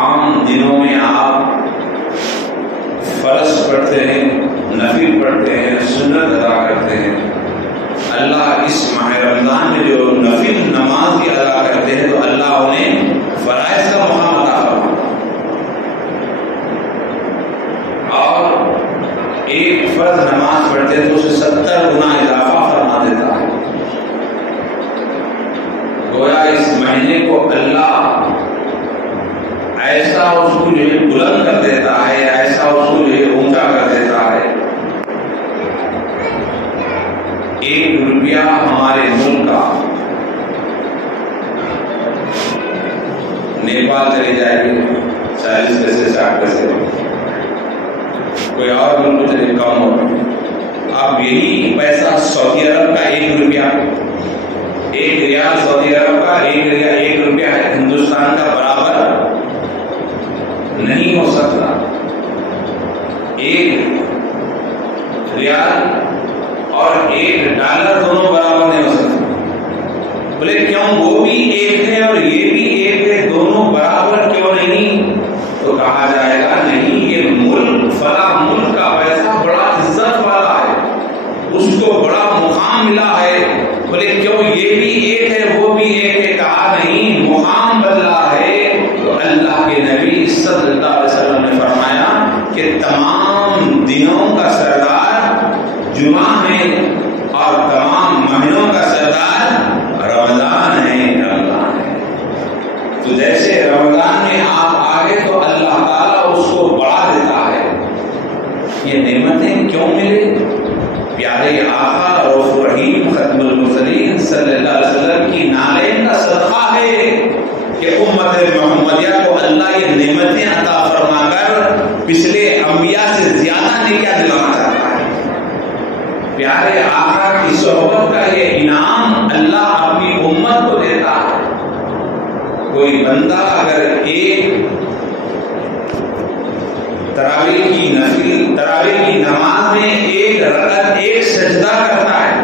عام دنوں میں آپ فرض پڑھتے ہیں، نفل پڑھتے ہیں، سنت ادا کرتے ہیں، اللہ اس ماہ رمضان میں جو نفل نماز بھی ادا کرتے ہیں تو اللہ انہیں فرائض کا مقام عطا فرماتا ہے، اور ایک فرض نماز پڑھتے ہیں تو اسے 70 گنا اضافہ فرما دیتا ہے۔ گویا اس مہینے کو اللہ ایسا اس کو جو ہے بلند کر دیتا ہے، ایسا اس کو جو ہے اونچا کر دیتا ہے۔ 1 روپیہ ہمارے ملک کا نیپال چلی جائے گی 40 پیسے 60 پیسے، کوئی اور ملک کو چلے کم ہو۔ اب یہی پیسہ سعودی عرب کا 1 روپیہ، 1 ریال سعودی عرب کا 1 روپیہ ہے، ہندوستان کا برابر نہیں ہو سکتا۔ 1 ریال اور 1 ڈالر دونوں برابر نہیں ہو سکتے۔ بولے کیوں؟ وہ بھی 1 ہے اور یہ بھی 1 ہے، دونوں برابر کیوں نہیں؟ تو کہا جائے گا نہیں، یہ ملک فلاں ملک کا پیسہ بڑا عزت والا ہے، اس کو بڑا مقام ملا ہے۔ بولے کیوں؟ یہ بھی 1 ہے وہ بھی 1 ہے۔ کہا نہیں، مقام بدلا ہے۔ تو اللہ کے نبی صلی اللہ علیہ وسلم نے فرمایا کہ تمام دنوں کا سردار جمعہ ہے اور تمام مہینوں کا سردار رمضان ہے۔ تو جیسے رمضان میں آپ آگے تو اللہ تعالیٰ اس کو بڑھا دیتا ہے۔ یہ نعمتیں کیوں ملے؟ پیارے آقا رؤوف رحیم ختم المرسلین صلی اللہ علیہ وسلم کی نالین کا صدقہ ہے کہ امت محمدیہ کو اللہ یہ نعمتیں عطا فرما کر پچھلے انبیاء سے زیادہ نیکیاں دلانا چاہتا ہے۔ پیارے آقا کی صحبت کا یہ انعام اللہ اپنی امت کو دیتا ہے۔ کوئی بندہ اگر ایک تراویح کی نماز میں 1 رکعت 1 سجدہ کرتا ہے،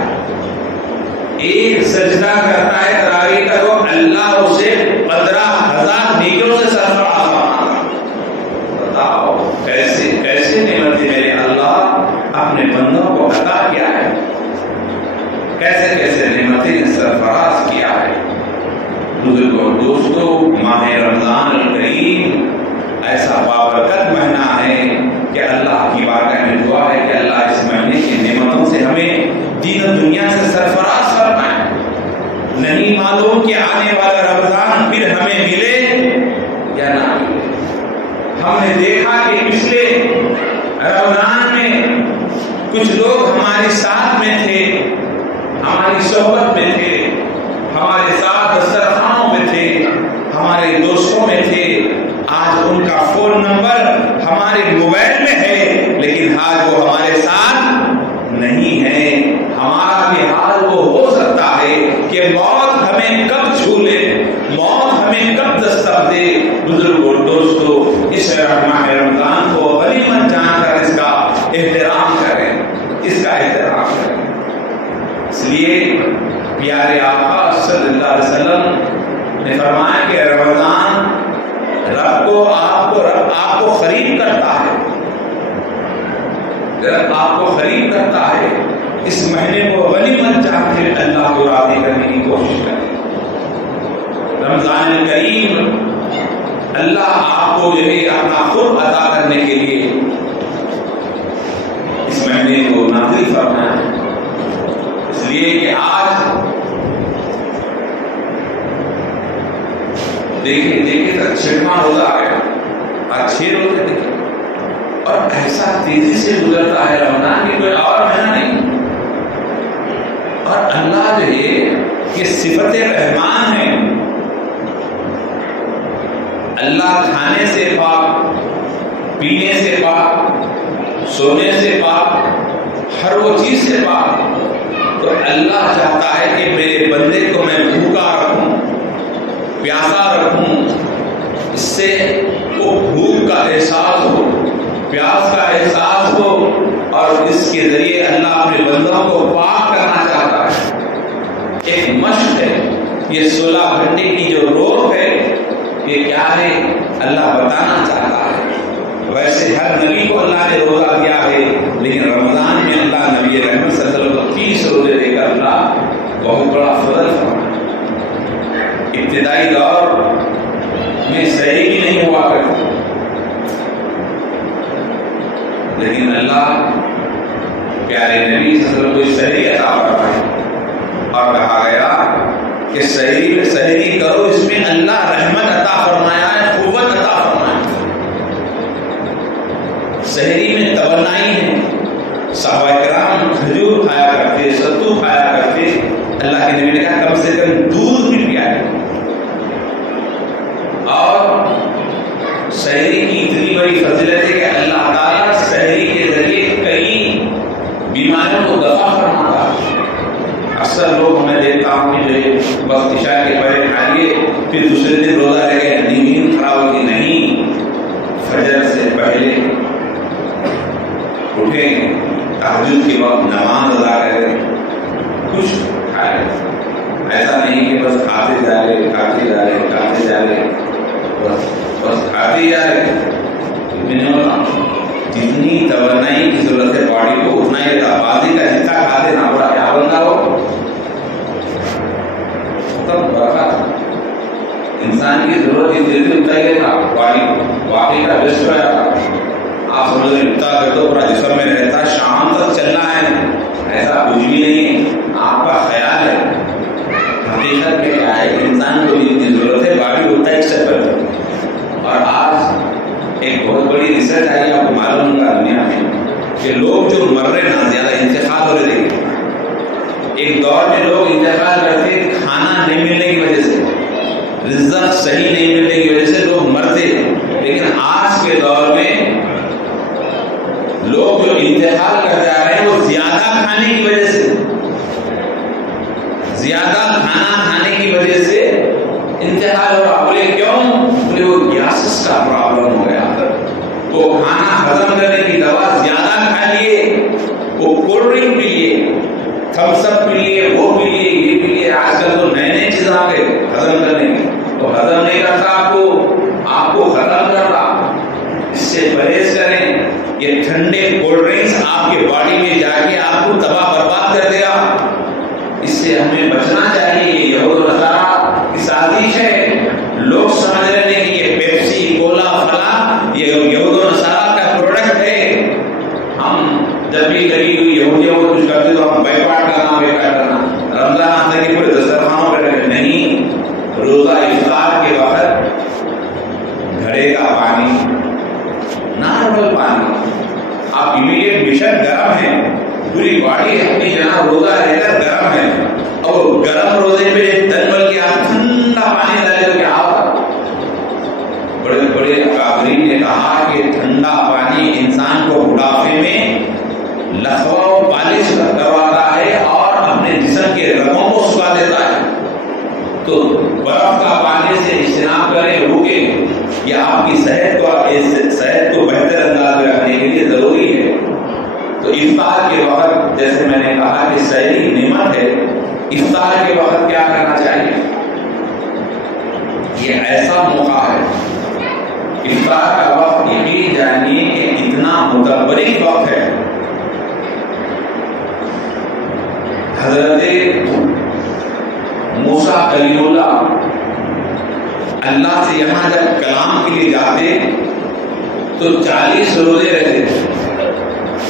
1 سجدہ کرتا ہے تراویح کا، تو اللہ اسے 15,000 نیکیوں سے سرفراز فرماتا ہے۔ بتاؤ کیسے نعمتیں میرے اللہ اپنے بندوں کو عطا کیا ہے، کیسے نعمتیں سرفراز کیا ہے۔ بزرگوں دوستو، ماہ رمضان الکریم ایسا بابرکت مہینہ ہے کہ اللہ کی بارگاہ میں دعا ہے کہ اللہ اس مہینے کی نعمتوں سے ہمیں دین و دنیا سے سرفراز فرمائے۔ نہیں معلوم کہ آنے والا رمضان پھر ہمیں ملے یا نہ ملے۔ ہم نے دیکھا کہ پچھلے رمضان میں کچھ لوگ ہمارے ساتھ میں تھے، ہماری صحبت میں تھے، ہمارے ساتھ دسترخوانوں میں تھے، ہمارے دوستوں میں تھے۔ آج ان کا فون نمبر ہمارے موبائل میں ہے، لیکن آج وہ ہمارے ساتھ نہیں ہے۔ ہمارا بھی حال وہ ہو سکتا ہے کہ موت ہمیں کب چھو لے، موت ہمیں کب دستک دے۔ بزرگوں دوستو، اس ماہ رمضان کو غنیمت جان کر اس کا احترام کریں، اس کا احترام کریں۔ اس لیے پیارے آقا صلی اللہ علیہ وسلم نے فرمایا کہ رمضان رب کو آپ کو خرید کرتا ہے، رب آپ کو خرید کرتا ہے۔ اس مہینے کو غنیمت جان کے اللہ کو راضی کرنے کی کوشش کریں۔ رمضان کریم اللہ آپ کو جو ہے اپنا قرب عطا کرنے کے لیے اس مہینے کو نازل فرمایا ہے، اس لیے کہ آج دیکھیں تو 6واں روزہ آ گیا، آج 6 روزے دیکھیں، اور ایسا تیزی سے گزرتا ہے رمضان کی کوئی اور مہینہ نہیں۔ اور اللہ جو ہے یہ صفت رحمان ہے، اللہ کھانے سے پاک، پینے سے پاک، سونے سے پاک، ہر وہ چیز سے پاک۔ تو اللہ چاہتا ہے کہ میرے بندے کو میں بھوکا رکھوں، پیاسا رکھوں، اس سے وہ بھوک کا احساس ہو، پیاس کا احساس ہو، اور اس کے ذریعے اللہ اپنے بندوں کو پاک کرنا چاہتا ہے۔ ایک مشق ہے، یہ 16 گھنٹے کی جو روح ہے یہ کیا ہے اللہ بتانا چاہتا ہے۔ ویسے ہر نبی کو اللہ نے روزہ دیا ہے، لیکن رمضان میں اللہ نبی رحمت صلی اللہ علیہ وسلم کو 30 روزے دے کر اللہ بہت بڑا فضل فرمایا۔ ابتدائی دور میں سحری بھی نہیں ہوا کرتی، لیکن اللہ پیارے نبی صلی اللہ علیہ وسلم کو سحری عطا فرمائی اور کہا گیا کہ سحری میں سحری کرو، اس میں اللہ رحمت عطا فرمایا ہے، قوت عطا فرمایا ہے۔ سحری میں توانائی ہے۔ صحابہ کرام کھجور کھایا کرتے، ستو کھایا کرتے، اللہ کے نبی نے کہا کم سے کم دودھ بھی پیا ہے۔ اور سحری کی اتنی بڑی فضیلت ہے کہ اللہ تعالیٰ سحری کے ذریعے کئی بیماریوں کو دفع فرماتا ہے۔ اکثر لوگ میں دیکھتا ہوں کہ بس عشاء کے پہلے کھائیے پھر دوسرے دن روزہ رہ گئے، نیند خراب ہوگی۔ نہیں، فجر سے پہلے اٹھیں، تہجد کے وقت نماز ادا کریں، کچھ کھائیں۔ ایسا نہیں کہ بس کھاتے جا رہے کھاتے جا رہے کھاتے جا رہے، بس کھاتے جا رہے۔ جتنی توانائی کی ضرورت ہے باڈی کو اتنا ہی تھا، بازی کا جتنا کھاتے نہ بڑا کیا بندہ ہو انسان کی ضرورت جتنی اتنا ہی تھا باڈی واقعی کا بیسٹ ہوا۔ آپ سمجھ رہے اتنا کر دو پورا جسم میں رہتا، شام تک چلنا ہے، ایسا کچھ بھی نہیں۔ آپ کا خیال ہے، حقیقت میں کیا ہے، انسان کو جتنی ضرورت ہے باڈی اتنا ہی ایکسپٹ کرتا ہے۔ اور آج ایک بہت بڑی ریسرچ آئی، آپ کو معلوم ہوگا دنیا میں کہ لوگ جو مر رہے نا زیادہ انتقال ہو رہے تھے، ایک دور میں لوگ انتقال کرتے کھانا نہیں ملنے کی وجہ سے، رزق صحیح نہیں ملنے کی وجہ سے لوگ مرتے، لیکن آج کے دور میں لوگ جو انتقال کر جا رہے ہیں وہ زیادہ کھانے کی وجہ سے، زیادہ کھانا کھانے کی وجہ سے انتقال ہو رہا۔ بولے کیوں؟ بولے وہ گیسز کا پرابلم ہو گیا، وہ کھانا ہضم کرنے کی دوا زیادہ کھا لیے، وہ کولڈ ڈرنک پی لیے، تھمس اپ پی لیے، وہ پی لیے، یہ پی لیے۔ آج کل تو نئے نئے چیزیں آ گئے ہضم کرنے کی، تو ہضم نہیں کرتا آپ کو ختم کر رہا۔ اس سے پرہیز کریں۔ یہ ٹھنڈے کولڈ ڈرنکس آپ کے باڈی میں جا کے آپ کو تباہ برباد کر دے گا، اس سے ہمیں بچنا چاہیے۔ یہ یہود و نصارہ کی سازش ہے۔ لوگ سمجھ رہے ہیں کہ یہ پیپسی کولا فلاں یہ یہود و نصارہ کا پروڈکٹ ہے، ہم جب بھی کبھی کوئی یہودیوں کو کچھ کرتے تو ہم بیکاٹ کرنا، رمضان آتا ہے کہ پورے دسترخوانوں پہ رکھے۔ نہیں، روزہ افطار کے وقت گھڑے کا پانی، نارمل پانی، آپ امیڈیٹ بیشک گرم ہے، پوری باڈی اپنی جہاں روزہ رہ کر گرم ہے، اور گرم روزے پہ تن بل کے آپ ٹھنڈا پانی ڈالے تو کیا ہوگا؟ بڑے بڑے اکابرین نے کہا کہ ٹھنڈا پانی انسان کو بڑھاپے میں لخوا و پالش کرواتا ہے اور اپنے جسم کے رگوں کو سکھا دیتا ہے۔ تو برف کا پانی سے اجتناب کریں، روکیں۔ یہ آپ کی صحت کو بہتر انداز میں رکھنے کے لیے ضروری ہے۔ تو افطار کے وقت جیسے میں نے کہا کہ سحری نعمت ہے، افطار کے وقت کیا کرنا چاہیے؟ یہ ایسا موقع ہے، افطار کا وقت یقین جانیے کہ اتنا متبرک وقت ہے۔ حضرت موسیٰ کلیم اللہ اللہ سے یہاں جب کلام کے لیے جاتے تو 40 روزے رہتے،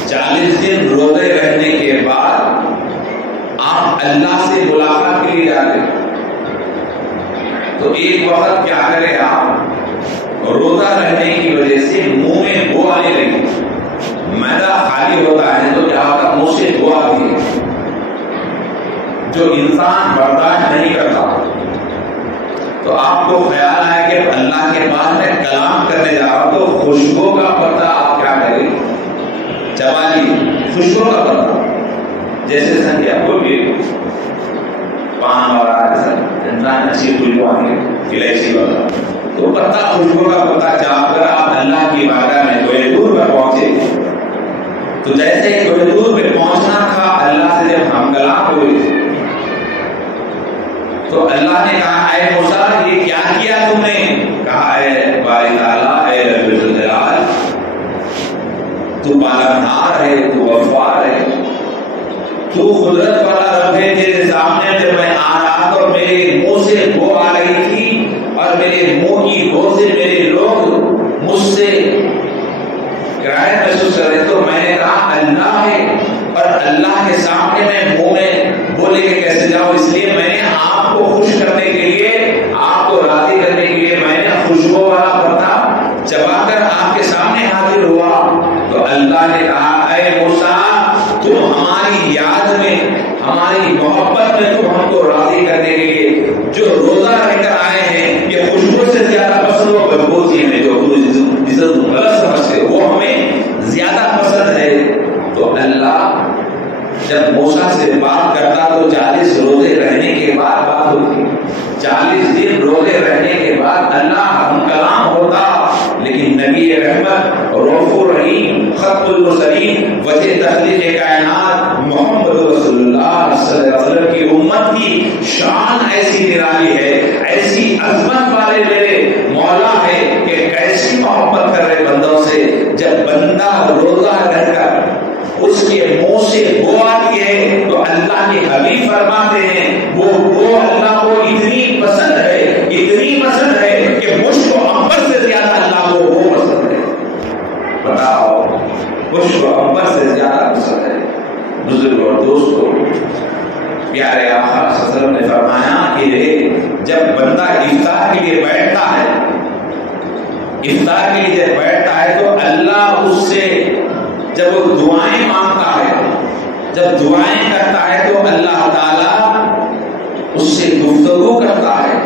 40 دن روزے رہنے کے بعد آپ اللہ سے ملاقات کے لیے جاتے۔ تو ایک وقت کیا کرے آپ، روزہ رہنے کی وجہ سے منہ میں بو آنے لگی، معدہ خالی ہوتا ہے تو کیا ہوتا، منہ سے بو آتی ہے جو انسان برداشت نہیں کرتا۔ تو آپ کو خیال آیا کہ اللہ کے پاس میں کلام کرنے جا رہا ہوں، تو خوشبو کا پتہ آپ کیا کریں، چبا لیجیے خوشبو کا پتہ، جیسے سنجھے کوئی بھی پان والا انسان اچھی خوشبو آنے الائچی والا، تو پتہ خوشبو کا پتہ چاپ کر آپ اللہ کی بارگاہ میں تھوڑے دور پر پہنچے۔ تو جیسے تھوڑے دور پہ پہنچنا تھا، اللہ سے جب ہم کلام ہوئے تو اللہ نے کہا اے موسیٰ یہ کیا کیا تم نے؟ کہا تو قدرت والا رب ہے، تیرے سامنے جب میں آ رہا تو میرے منہ سے بو آ رہی تھی اور میرے منہ کی بو سے میرے لوگ مجھ سے کرائے محسوس کر رہے، تو میں نے کہا اللہ ہے، اور اللہ کے سامنے میں منہ میں بولے کہ کیسے جاؤ، اس لیے میں نے آپ کو خوش کرنے کے لیے، آپ کو راضی کرنے کے لیے میں نے خوشبو والا پتا چبا کر آپ کے سامنے حاضر ہوا۔ تو اللہ نے کہا اے موسیٰ، تم ہماری یاد میں، ہماری محبت میں تم ہم کو راضی کرنے کے لیے جو روزہ رہ کر آئے ہیں، یہ خوشبو سے زیادہ پسند وہ بدبو سی ہے جو غلط سمجھتے وہ ہمیں زیادہ پسند ہے۔ تو اللہ جب موسیٰ سے بات کرتا تو 40 روزے رہنے کے بعد بات ہوتی، 40 دن روزے رہنے کے بعد اللہ ہم کلام ہوتا، لیکن نبی رحمت، رؤوف الرحیم، خط المرسلین، وجہ تخلیق کائنات محمد رسول اللہ صلی اللہ علیہ وسلم کی امت کی شان ایسی نرالی ہے، ایسی عظمت والے میرے مولا ہے کہ کیسی محبت کر رہے بندوں سے۔ جب بندہ روزہ رہ کر اس کے منہ سے بو آتی ہے تو اللہ کے حبیب فرماتے ہیں وہ بو اللہ کو اتنی پسند ہے کہ مشک و عنبر سے زیادہ اللہ کو وہ پسند ہے۔ بتاؤ، مشک و عنبر سے زیادہ پسند ہے۔ بزرگ اور دوستو، پیارے آقا صلی اللہ علیہ وسلم نے فرمایا کہ جب بندہ افطار کے لیے بیٹھتا ہے تو اللہ اس سے جب وہ دعائیں مانگتا ہے، جب دعائیں کرتا ہے تو اللہ تعالیٰ اس سے گفتگو کرتا ہے،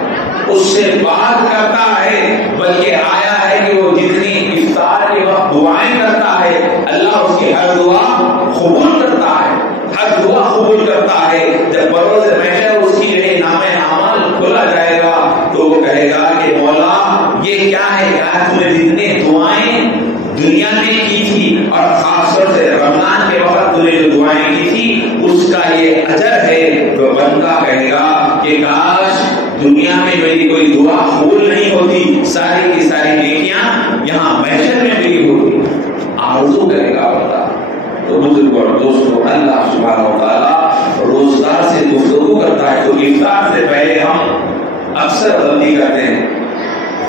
اس سے بات کرتا ہے، بلکہ آیا ہے کہ وہ جتنی افطار کے وقت دعائیں کرتا ہے اللہ اس کی ہر دعا قبول کرتا ہے، ہر دعا قبول کرتا ہے۔ جب بروز محشر اس کی نام اعمال کھولا جائے گا تو وہ کہے گا کہ مولا یہ کیا ہے، کیا تم نے جتنے دعائیں دنیا میں کی تھی اور خاص طور سے رمضان کے وقت تم نے جو دعائیں کی تھی اس کا یہ اجر ہے۔ تو بندہ کہے گا کہ کاش دنیا میں میری کوئی دعا قبول نہیں ہوتی، ساری کی ساری نیکیاں یہاں محشر میں ملی ہوتی، آرزو کرے گا بندہ۔ تو بزرگ اور دوستو، اللہ سبحانہ و تعالیٰ روزگار سے گفتگو کرتا ہے۔ تو افطار سے پہلے ہم اکثر غلطی کرتے ہیں،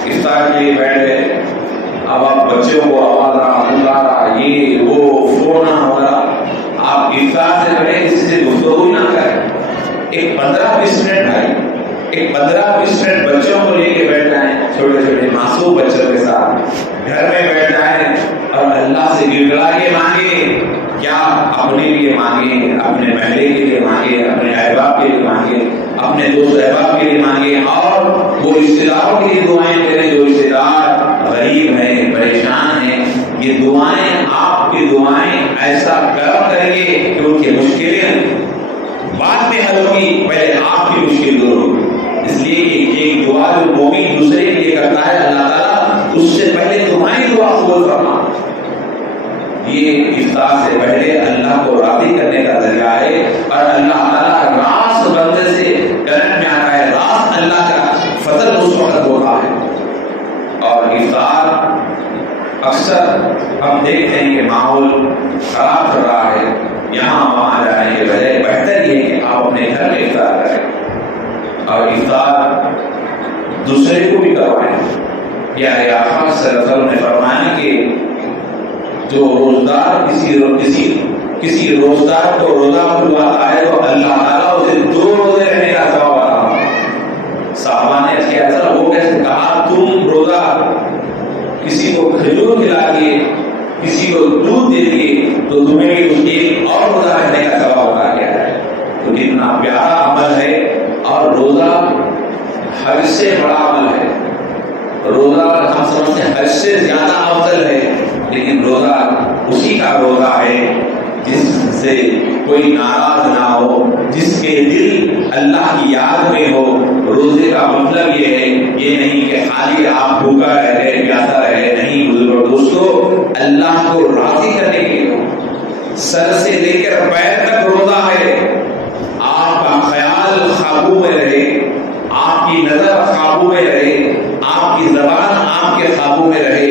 افطار کے لیے بیٹھ گئے، اب آپ بچوں کو آواز رہا یہ وہ فون وغیرہ، آپ افطار سے پہلے کسی سے گفتگو نہ کریں۔ ایک 15-20 منٹ بھائی، ایک 15-20 منٹ بچوں کو لے کے بیٹھ جائیں، چھوٹے چھوٹے معصوم بچوں کے ساتھ گھر میں بیٹھ جائیں اور اللہ سے گڑ گڑا کے مانگے، کیا اپنے لیے مانگے، اپنے محلے کے لیے مانگے، اپنے احباب کے لیے مانگے، اپنے دوست احباب کے لیے مانگے، اور وہ رشتے داروں کے لیے دعائیں کریں جو رشتے دار غریب ہیں، پریشان ہیں۔ یہ دعائیں، آپ کی دعائیں ایسا کرم کریں گے کہ ان کی مشکلیں بعد میں حل ہوگی، پہلے آپ کی مشکل دور ہوگی۔ اس لیے کہ ایک دعا جو مومن دوسرے کے لیے کرتا ہے اللہ تعالیٰ اس سے پہلے تمہاری دعا قبول فرما۔ یہ افطار سے پہلے اللہ کو راضی کرنے کا ذریعہ ہے، اور اللہ تعالیٰ راست بندے سے کرنٹ میں آتا ہے، راست اللہ کا فضل اس وقت ہوتا ہے۔ اور افطار اکثر ہم دیکھتے ہیں کہ ماحول خراب چل رہا ہے، یہاں وہاں جانے کے بجائے بہتر یہ کہ آپ اپنے گھر میں افطار کریں اور افطار دوسرے کو بھی کروائیں۔ پیارے آقا صلی اللہ علیہ وسلم نے فرمایا کہ جو روزدار کسی روزدار کو روزہ کھلواتا ہے تو اللہ تعالیٰ اسے 2 روزے رہنے کا ثواب عطا کرتا ہے۔ صحابہ نے کیا ایسا وہ کیسے کہا، تم روزہ کسی کو کھجور کھلا دیے، کسی کو دودھ دے دیے تو تمہیں بھی اس ایک اور روزہ رہنے کا ثواب عطا کیا ہے۔ تو کتنا پیارا عمل ہے، اور روزہ حج سے بڑا عمل ہے۔ روزہ ہم سمجھتے ہیں حج سے زیادہ افضل ہے، لیکن روزہ اسی کا روزہ ہے جس سے کوئی ناراض نہ ہو، جس کے دل اللہ کی یاد میں ہو۔ روزے کا مطلب یہ ہے، یہ نہیں کہ خالی آپ بھوکا رہے، پیاسا رہے، نہیں بزرگوں دوستو، اللہ کو راضی کرنے کے لیے سر سے لے کر پیر تک روزہ ہے۔ آپ کا خیال قابو میں رہے، آپ کی نظر قابو میں رہے، آپ کی زبان آپ کے قابو میں رہے،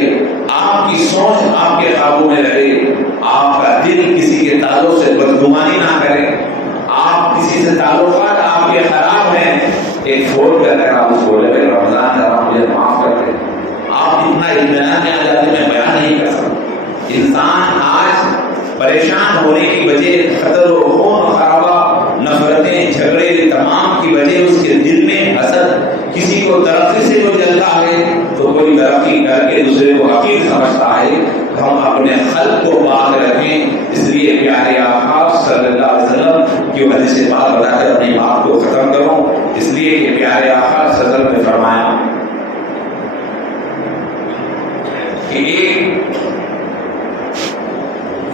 آپ کی سوچ آپ کے قابو میں رہے، آپ کا دل کسی کے تعلق سے بدگمانی نہ کرے۔ کسی سے تعلقات آپ کے خراب ہیں، ایک فون کر کر آپ اس کو بولے رمضان کا مجھے معاف کر دیں، آپ اتنا اطمینان میں آ جاتے میں بیان نہیں کر سکتا۔ انسان آج پریشان ہونے کی وجہ قتل و خون و خرابہ، نفرتیں، جھگڑے، تمام کی وجہ اس کے دل میں حسد، کسی کو ترقی سے جو جلتا ہے تو کوئی ترقی کر کے دوسرے کو حقیر سمجھتا ہے۔ ہم اپنے خلق کو پاک رکھیں، اس لیے پیارے آقا صلی اللہ علیہ وسلم کی حدیث سے بات بتا کر اپنی بات کو ختم کروں، اس لیے کہ پیارے آقا صلی اللہ علیہ وسلم نے فرمایا کہ ایک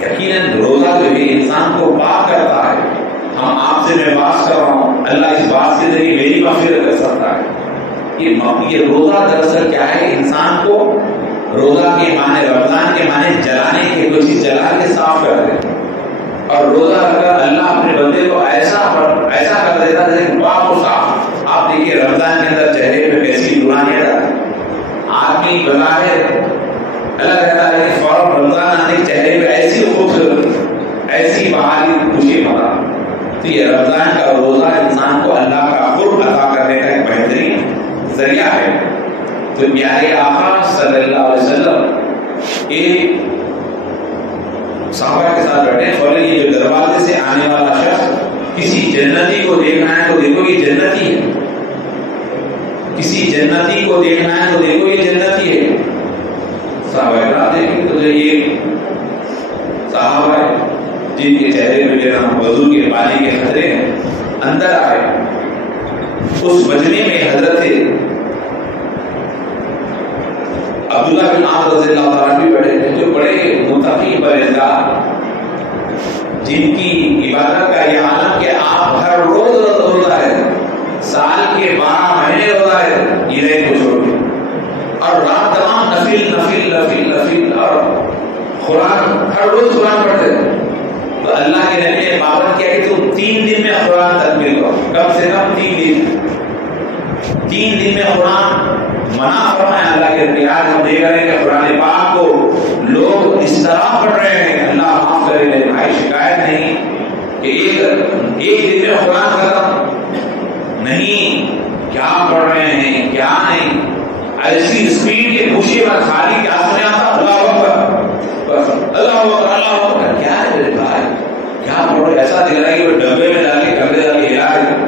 یقیناً روزہ جو ہے انسان کو پاک کرتا ہے۔ ہم آپ سے میں بات کر رہا ہوں، اللہ اس بات کے ذریعے میری مغفرت کر سکتا ہے۔ یہ روزہ دراصل کیا ہے؟ انسان کو روزہ کے معنی، رمضان کے معنی جلانے کے، کوئی چیز جلا کے صاف کر دے، اور روزہ اگر اللہ اپنے بندے کو ایسا کر دیتا ہے کہ پاک و صاف۔ آپ دیکھیے رمضان کے اندر چہرے پہ کیسی نورانیت آتی ہے، آدمی بظاہر اللہ کہتا ہے کہ فوراً رمضان آنے چہرے پہ ایسی خوبصورت، ایسی بہاری خوشی بتا۔ تو یہ رمضان کا روزہ انسان کو اللہ کا قرب عطا کرنے کا ایک بہترین ذریعہ ہے۔ تو پیارے آقا صلی اللہ علیہ وسلم ایک صحابہ کے ساتھ بیٹھے، اور یہ جو دروازے سے آنے والا شخص کسی جنتی کو دیکھنا ہے تو دیکھو یہ جنتی ہے، کسی جنتی کو دیکھنا ہے تو دیکھو یہ جنتی ہے۔ صحابہ کرام دیکھیں تو یہ صحابہ ہے جن کے چہرے پہ جو وضو کے پانی کے خطرے ہیں، اندر آئے اس مجمع میں حضرت عبداللہ بن عامر رضی اللہ تعالیٰ بھی بیٹھے تھے، جو بڑے متقی پرہیزگار، جن کی عبادت کا یہ عالم کہ آپ ہر روز روزہ ہے، سال کے 12 مہینے روزہ ہے، عیدیں کو چھوڑ کے، اور رات تمام نفل نفل نفل نفل، اور قرآن ہر روز قرآن پڑھتے تھے۔ تو اللہ کے نبی نے پابند کیا کہ تم 3 دن میں قرآن تکمیل کرو، کم سے کم 3 دن میں قرآن منع فرمایا اللہ کے نبی۔ آج ہم دیکھ رہے ہیں کہ قرآن پاک کو لوگ اس طرح پڑھ رہے ہیں، اللہ معاف کرے میرے بھائی، شکایت نہیں کہ ایک دن میں قرآن ختم نہیں، کیا پڑھ رہے ہیں کیا نہیں، ایسی اسپیڈ کے خوشی میں خالی کیا سنے آتا، اللہ اکبر بس، اللہ اکبر اللہ اکبر، کیا ہے میرے بھائی کیا پڑھو؟ ایسا دکھ رہا ہے کہ وہ ڈبے میں ڈال کے کپڑے ڈال کے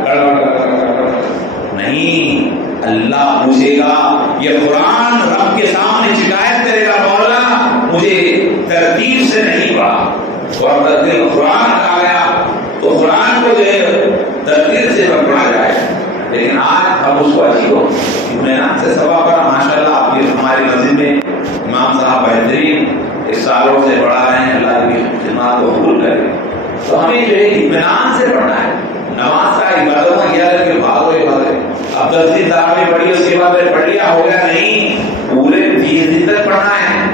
ہلا نہیں، اللہ پوچھے گا، یہ قرآن رب کے سامنے شکایت کرے گا، مولا مجھے ترتیب سے نہیں پڑھا، اور ترتیب قرآن آ گیا تو قرآن کو جو ہے ترتیب سے پڑھا جائے۔ لیکن آج ہم اس کو عجیب ہو اطمینان سے سبا پڑا، ماشاء اللہ آپ کی ہماری مسجد میں امام صاحب بہترین اس سالوں سے پڑھا رہے ہیں، اللہ کی خدمات کو قبول کرے۔ تو ہمیں جو ہے اطمینان سے پڑھنا ہے۔ نماز کا عبادت کا کیا ہے کہ بھاگو عبادت، اب 10 دن تراویح پڑھی اس کے بعد پڑھ لیا ہو گیا نہیں، پورے 30 دن تک پڑھنا ہے،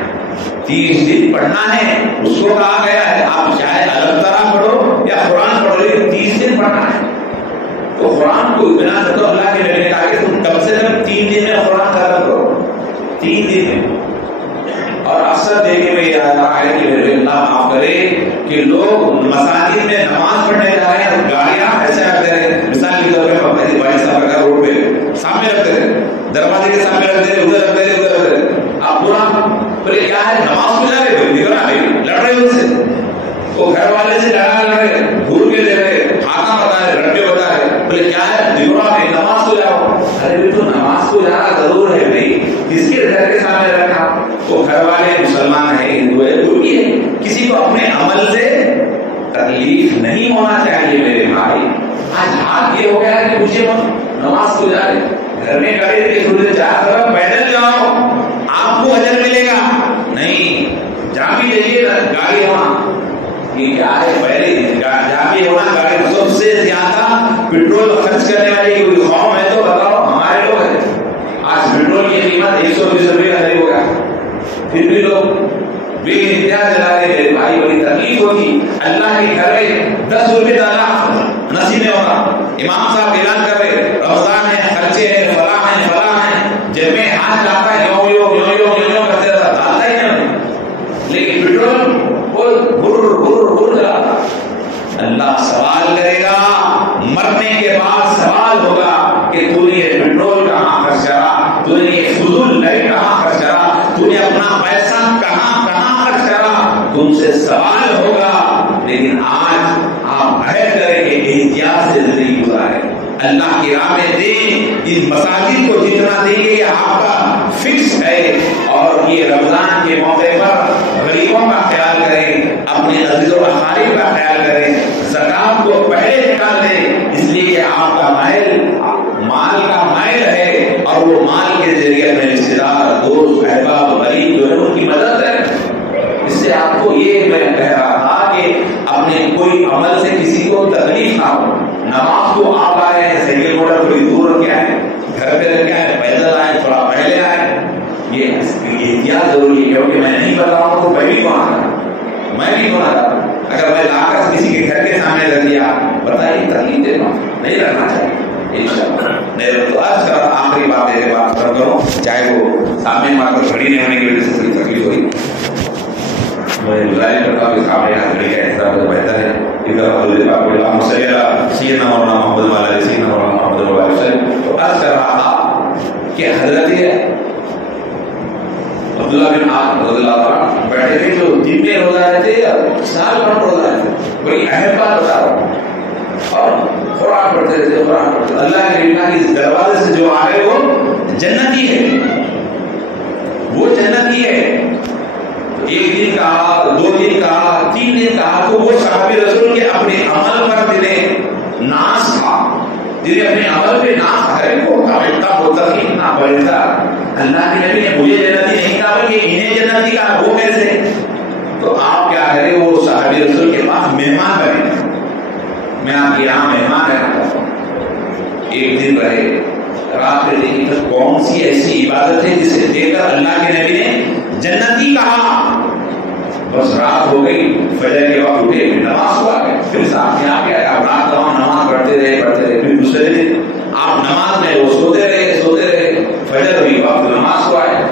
30 دن پڑھنا ہے، اس کو کہا گیا ہے۔ آپ چاہے الگ طرح پڑھو یا قرآن پڑھو، لیکن 30 دن پڑھنا ہے۔ تو قرآن کو اتنا تو اللہ کے نبی نے کہا کہ تم کم سے کم 3 دن میں قرآن ختم کرو، 3 دن میں۔ اور اکثر دیکھے میں یہ آتا ہے کہ میرے اللہ معاف کرے کہ لوگ مساجد میں نماز پڑھنے جا رہے ہیں، گاڑیاں ایسے رکھتے رہے، مثال کے طور پہ اپنے بھائی صاحب کا روڈ پہ سامنے رکھتے رہے، دروازے کے سامنے رکھتے رہے، ادھر رکھتے رہے ادھر رکھتے رہے، آپ پورا بولے کیا ہے نماز کو جا رہے ہو، نکل رہا ہے، لڑ رہے ان سے، وہ گھر والے سے لڑ رہے، گھور کے لے رہے، ہاتھا بتا رہے، رٹے بتا رہے، بولے کیا ہے نکل رہا ہے، نماز کو جاؤ۔ ارے بھی تو نماز کو جانا ضرور ہے بھائی، کس کے گھر کے سامنے رکھا؟ وہ گھر والے مسلمان ہیں، ہندو ہے، کوئی ہے، کسی کو اپنے عمل سے تکلیف نہیں ہونا چاہیے میرے بھائی۔ آج حال یہ ہو گیا کہ مجھے نماز کو جا رہے، گھر میں کھڑے تھے، سورج 4 طرف پیدل جاؤ آپ کو اجر ملے گا، نہیں جا بھی لیجیے گاڑی وہاں، یہ کیا ہے پہلے جا بھی ہونا گاڑی، سب سے زیادہ پیٹرول خرچ کرنے والی کوئی قوم ہے تو بتاؤ ہمارے لوگ ہیں۔ آج پیٹرول کی قیمت 120 روپے کا قریب ہو گیا، پھر بھی لوگ بے انتہا چلا رہے ہیں بھائی، بڑی تکلیف ہوگی۔ اللہ کے گھر میں 10 روپے ڈالا نصیب نہیں ہوتا، امام صاحب اعلان کر رہے رمضان ہے، خرچے ہیں، فلاں ہیں فلاں ہیں، جب میں ہاتھ لاتا ہے یوں یوں یوں یوں یوں یوں کرتے رہتا، ڈالتا ہی نہیں، لیکن پیٹرول وہ بھر بھر بھر جلاتا۔ اللہ سوال کرے گا مرنے کے بعد سوال ہوگا کہ تو نے یہ پیٹرول کہاں خرچ کرا، تو نے یہ فضول لائٹ کہاں خرچ کرا، تو نے اپنا پیسہ کہاں خرچ کرا، تم سے سوال ہوگا۔ لیکن آج آپ عہد کریں کہ احتیاط سے زندگی گزاریں، اللہ کی راہ میں دیں، ان مساجد کو جتنا دیں گے یہ آپ کا فکس ہے۔ اور یہ رمضان کے موقع پر غریبوں کا خیال کریں، اپنے عزیز و اقارب کا خیال کریں، زکات کو پہلے نکال دیں، اس لیے کہ آپ کا مال کا مائل ہے، اور وہ مال کے ذریعے اپنے رشتے دار، دوست، احباب، غریب جو ہے ان کی مدد کریں۔ اس سے آپ کو یہ میں کہہ رہا تھا کہ اپنے کوئی عمل سے کسی کو تکلیف نہ ہو۔ نماز کو آپ آئے ہیں، سائیکل موٹر تھوڑی دور رکھ کے آئے، گھر پہ رکھ کے آئے، پیدل آئے، تھوڑا پہلے آئے، یہ احتیاط ضروری ہے، کیونکہ میں نہیں بتا رہا ہوں تو میں بھی گناہ کروں، میں بھی گناہ کروں۔ اگر میں لا کر کسی کے گھر کے سامنے رکھ دیا، بتائیے تکلیف دینا نہیں رکھنا چاہیے انشاءاللہ۔ نہیں تو آج کا آخری بات ہے، بات کرو، چاہے وہ سامنے مار کر کھڑی نہیں ہونے کی وجہ سے تھوڑی تکلیف ہوئی، میں ظاہر کرتا ہوں کہ سامنے یہاں کھڑی ہے، ایسا بہتر ہے۔ ادھر حضور پاک اللہ مسلم سیدنا مولانا محمد والا سیدنا مولانا محمد والا سے تو عرض کر رہا تھا کہ حضرت عبداللہ بن عامر رضی اللہ عنہ بیٹھے تھے جو دن میں روزہ رہتے سال بھر روزہ رہتے، بڑی اہم بات بتا رہا ہوں، اور قرآن پڑھتے رہتے، قرآن پڑھتے، اللہ کے نبی کے دروازے سے جو آئے وہ جنتی ہے، وہ جنتی ہے۔ ایک دن کہا، دو دن کہا، تین دن کہا، تو وہ صحابی رسول کے اپنے عمل پر جنہیں ناز تھا، جنہیں اپنے عمل پہ ناز تھا، کو اتنا متقی اتنا بڑھتا، اللہ کے نبی نے مجھے جنتی نہیں کہا بلکہ انہیں جنتی کہا، وہ کیسے؟ تو آپ کیا کریں، وہ صحابی رسول کے پاس مہمان بنے، میں آپ کے یہاں مہمان رہنا چاہتا ہوں، ایک دن رہے، رات کے دن کون سی ایسی عبادت ہے جسے دیکھ کر اللہ کے نبی نے جنتی کہا؟ بس رات ہو گئی، فجر کے وقت اٹھے، پھر نماز کو آ گئے، پھر ساتھ میں آپ کیا آپ رات تمام نماز پڑھتے رہے، پھر دوسرے دن آپ نماز میں وہ سوتے رہے، فجر ہوئی وقت نماز کو آئے۔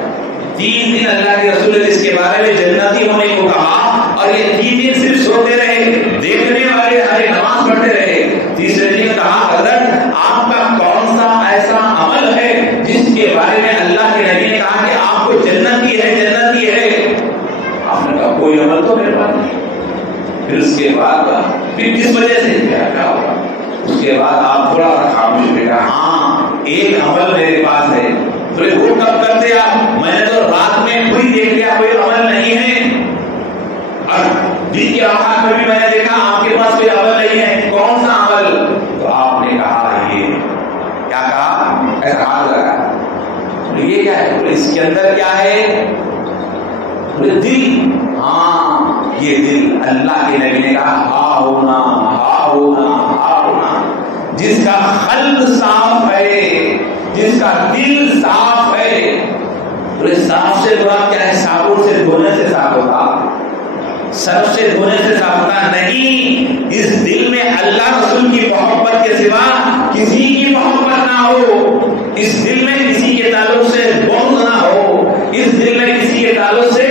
3 دن اللہ کے رسول نے اس کے بارے میں جنتی ہونے کو کہا، اور یہ 3 دن صرف سوتے رہے، دیکھنے والے ہر نماز پڑھتے رہے۔ تیسرے دن کہا حضرت آپ کا کون سا ایسا عمل ہے جس کے بارے میں اللہ کے نبی نے کہا کہ آپ کو جنتی ہے، جنتی ہے؟ آپ نے کہا کوئی عمل تو میرے پاس نہیں۔ پھر اس کے بعد پھر کس وجہ سے کیا ہوگا؟ اس کے بعد آپ تھوڑا سا خاموش میں کہا ہاں ایک عمل میرے پاس ہے۔ تو وہ کب کرتے آپ؟ میں نے تو رات میں کوئی دیکھ لیا کوئی عمل نہیں ہے، اور دن کے اوقات میں بھی میں نے دیکھا آپ کے پاس کوئی عمل نہیں ہے، کون سا عمل؟ تو آپ نے کہا یہ کیا کہا؟ ایسا ہاتھ لگا، یہ کیا ہے؟ اس کے اندر کیا ہے؟ دل۔ ہاں یہ دل، اللہ کے نبی نے کہا ہا ہونا، ہا ہونا، ہا ہونا، جس کا قلب صاف ہے، جس کا دل صاف ہے۔ صاف سے مراد کیا ہے؟ صابن سے دھونے سے صاف ہوتا، سرف سے دھونے سے صاف ہوتا نہیں۔ اس دل میں اللہ رسول کی محبت کے سوا کسی کی محبت نہ ہو، اس دل میں کسی کے تعلق سے بغض نہ ہو، اس دل میں کسی کے تعلق سے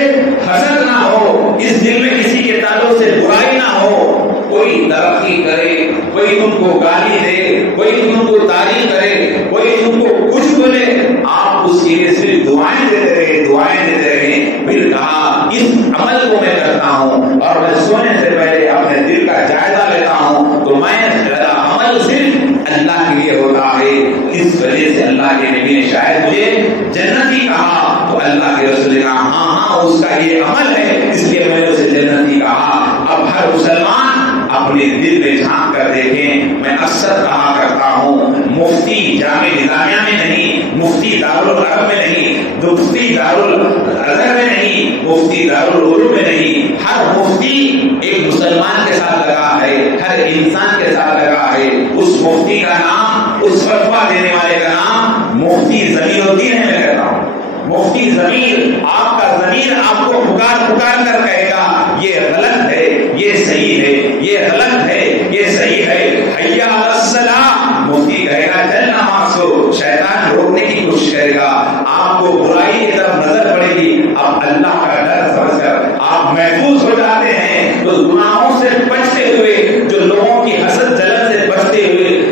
حسد نہ ہو، اس دل میں کسی کے تعلق سے برائی نہ ہو۔ کوئی ترقی کرے، کوئی تم کو گالی دے، کوئی تم کو تعریف کرے، کوئی تم کو کچھ بولے، آپ اس کے لیے صرف دعائیں دیتے رہے، دعائیں دیتے رہے۔ پھر کہا اس عمل کو میں کرتا ہوں اور میں سونے سے پہلے اپنے دل کا جائزہ لیتا ہوں، تو میں عمل صرف اللہ کے لیے ہوتا ہے۔ اس وجہ سے اللہ کے نبی نے شاید مجھے جنتی کہا، تو اللہ کے رسول نے کہا ہاں ہاں اس کا یہ عمل ہے، اس لیے میں نے اسے جنتی کہا۔ اب ہر مسلمان اپنے دل میں جھانک کر دیکھیں۔ میں اکثر کہا کرتا ہوں، مفتی جامع نظامیہ میں نہیں، مفتی دارالعرب میں نہیں، مفتی دارالازہر میں نہیں، مفتی دارالعلوم میں نہیں، ہر مفتی ایک مسلمان کے ساتھ لگا ہے، ہر انسان کے ساتھ لگا ہے۔ اس مفتی کا نام، اس فتویٰ دینے والے کا نام مفتی ضمیر الدین ہے۔ میں کہتا ہوں مفتی ضمیر، آپ کا ضمیر آپ کو پکار پکار کر کہے گا یہ غلط ہے، یہ صحیح ہے، یہ غلط ہے، یہ صحیح ہے، حیا علی الصلاۃ، مفتی کہے گا چل نماز ہو، شیطان روکنے کی کوشش کرے گا، آپ کو برائی کی طرف نظر پڑے گی، اب اللہ کا ڈر سمجھ کر آپ محفوظ ہو جاتے ہیں۔ تو گناہوں سے بچتے ہوئے، جو لوگوں کی حسد جلن سے بچتے ہوئے،